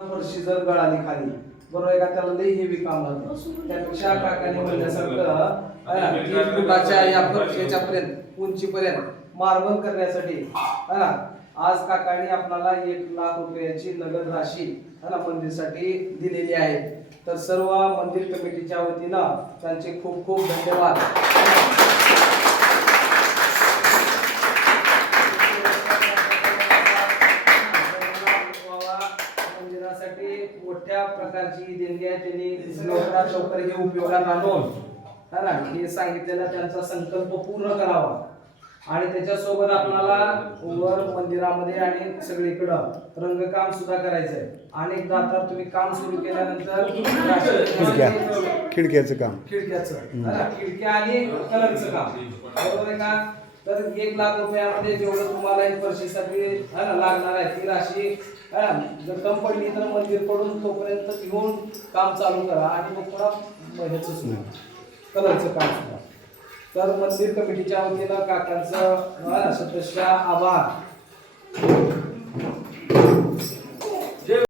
वर्षी जर गळाली खाली बरोबर आहे का, त्याला लई हेवी काम होतं. त्यापेक्षा काकाने म्हणल्यासारखं 3 फुटाच्या या फरशीच्यापर्यंत उंचीपर्यंत मार्बल करण्यासाठी है ना, आज काकांनी आपल्याला 1,00,000 रुपयाची नगद राशी है ना मंदिरसाठी दिलेली आहे. तर सर्व मंदिर कमिटीच्या वतीनं त्यांचे खूप खूप धन्यवाद. मंदिरासाठी मोठ्या प्रकारची देणगी आहे, त्यांनी लवकरात लवकर हे उपयोगात आणून है ना हे सांगितलेला त्यांचा संकल्प पूर्ण करावा. आणि त्याच्यासोबत आपल्याला वर मंदिरामध्ये आणि सगळीकडं रंगकाम सुद्धा करायचंय. अनेकदा तर तुम्ही काम सुरू केल्यानंतर खिडक्याचं काम खिडक्या आणि कलरचं काम बरोबर आहे का. तर 1,00,000 रुपयामध्ये जेवढं तुम्हाला एक वर्षीसाठी लागणार आहे ती राशी जर कम पडली तर मंदिर पडून तोपर्यंत घेऊन काम चालू करा. आणि मग थोडा ह्याचं सुद्धा कलरचं काम सुद्धा. तर मंदिर कमिटीच्या वतीनं काकांचं सदस्य आभार.